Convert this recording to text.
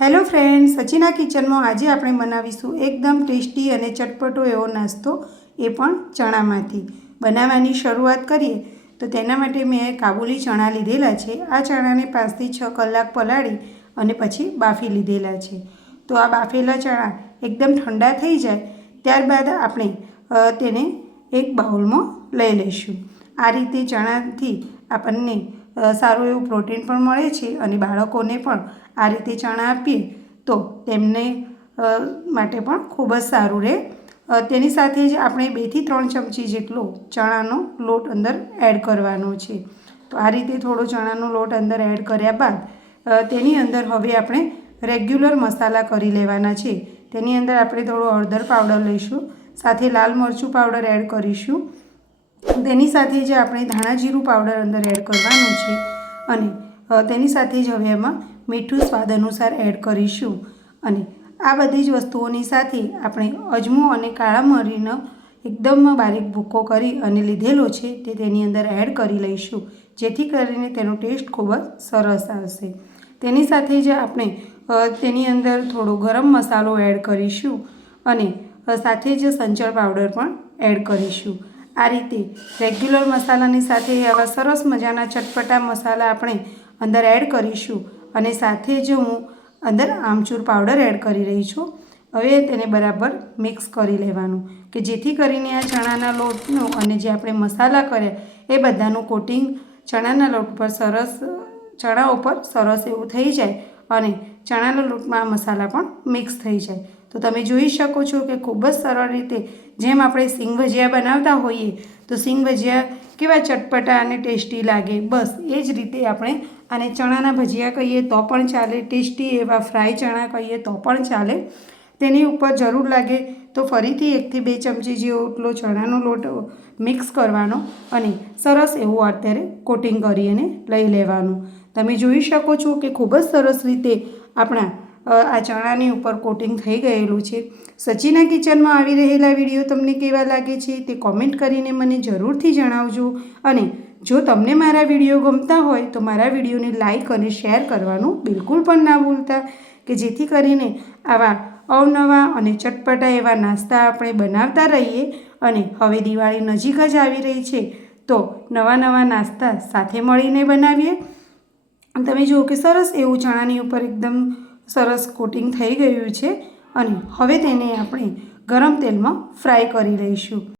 Hello friend સચિના કિચનમાં આજે આપણે બનાવીશું એકદમ ટેસ્ટી અને ચટપટો એવો નાસ્તો, એ પણ ચણામાંથી. બનાવવાની શરૂઆત કરીએ, તો તેના માટે મેં કાબુલી ચણા લીધેલા છે. આ ચણાને પાંચથી છ કલાક પલાળી અને પછી બાફી લીધેલા છે. તો આ બાફેલા ચણા એકદમ ઠંડા થઈ જાય, ત્યારબાદ આપણે તેને એક બાઉલમાં લઈ લઈશું. આ રીતે ચણાથી આપણને સારું એવું પ્રોટીન પણ મળે છે અને બાળકોને પણ આ રીતે ચણા આપીએ તો તેમને માટે પણ ખૂબ જ સારું રહે. તેની સાથે જ આપણે બેથી ત્રણ ચમચી જેટલો ચણાનો લોટ અંદર એડ કરવાનો છે. તો આ રીતે થોડો ચણાનો લોટ અંદર એડ કર્યા બાદ તેની અંદર હવે આપણે રેગ્યુલર મસાલા કરી લેવાના છે. તેની અંદર આપણે થોડો હળદર પાવડર લઈશું, સાથે લાલ મરચું પાવડર એડ કરીશું. તેની સાથે જ આપણે ધાણા જીરું પાવડર અંદર એડ કરવાનું છે અને તેની સાથે જ હવે એમાં મીઠું સ્વાદ અનુસાર એડ કરીશું. અને આ બધી જ વસ્તુઓની સાથે આપણે અજમો અને કાળા મરીનો એકદમ બારીક ભૂકો કરી અને લીધેલો છે તે તેની અંદર એડ કરી લઈશું. જેથી કરીને તેનો ટેસ્ટ ખૂબ જ સરસ આવશે. તેની સાથે જ આપણે તેની અંદર થોડો ગરમ મસાલો એડ કરીશું અને સાથે જ સંચળ પાવડર પણ એડ કરીશું. આ રીતે રેગ્યુલર મસાલાની સાથે આવા સરસ મજાના ચટપટા મસાલા આપણે અંદર એડ કરીશું અને સાથે જ હું અંદર આમચૂર પાવડર એડ કરી રહી છું. હવે તેને બરાબર મિક્સ કરી લેવાનું કે જેથી કરીને આ ચણાના લોટનું અને જે આપણે મસાલા કર્યા એ બધાનું કોટિંગ ચણાના લોટ પર સરસ, ચણા ઉપર સરસ એવું થઈ જાય અને ચણાના લોટમાં મસાલા પણ મિક્સ થઈ જાય. તો તમે જોઈ શકો છો કે ખૂબ જ સરળ રીતે જેમ આપણે સિંગ ભજીયા બનાવતા હોઈએ, તો સિંગ ભજીયા કેવા ચટપટા અને ટેસ્ટી લાગે. બસ એ જ રીતે આપણે આને ચણાના ભજીયા કહીએ તો પણ ચાલે, ટેસ્ટી એવા ફ્રાય ચણા કહીએ તો પણ ચાલે. તેની ઉપર જરૂર લાગે તો ફરીથી એકથી બે ચમચી જેવો એટલો ચણાનો લોટ મિક્સ કરવાનો અને સરસ એવું અત્યારે કોટિંગ કરી અને લઈ લેવાનું. તમે જોઈ શકો છો કે ખૂબ જ સરસ રીતે આપણા આ ચણાની ઉપર કોટિંગ થઈ ગયેલું છે. સચિના કિચનમાં આવી રહેલા વીડિયો તમને કેવા લાગે છે તે કોમેન્ટ કરીને મને જરૂરથી જણાવજો. અને જો તમને મારા વીડિયો ગમતા હોય તો મારા વિડીયોને લાઈક અને શેર કરવાનું બિલકુલ પણ ના ભૂલતા, કે જેથી કરીને આવા અવનવા અને ચટપટા એવા નાસ્તા આપણે બનાવતા રહીએ અને હવે દિવાળી નજીક જ આવી રહી છે, તો નવા નવા નાસ્તા સાથે મળીને બનાવીએ. તમે જુઓ કે સરસ એવું ચણાની ઉપર એકદમ સરસ કોટિંગ થઈ ગયું છે. અને હવે તેને આપણે ગરમ તેલમાં ફ્રાય કરી લઈશું.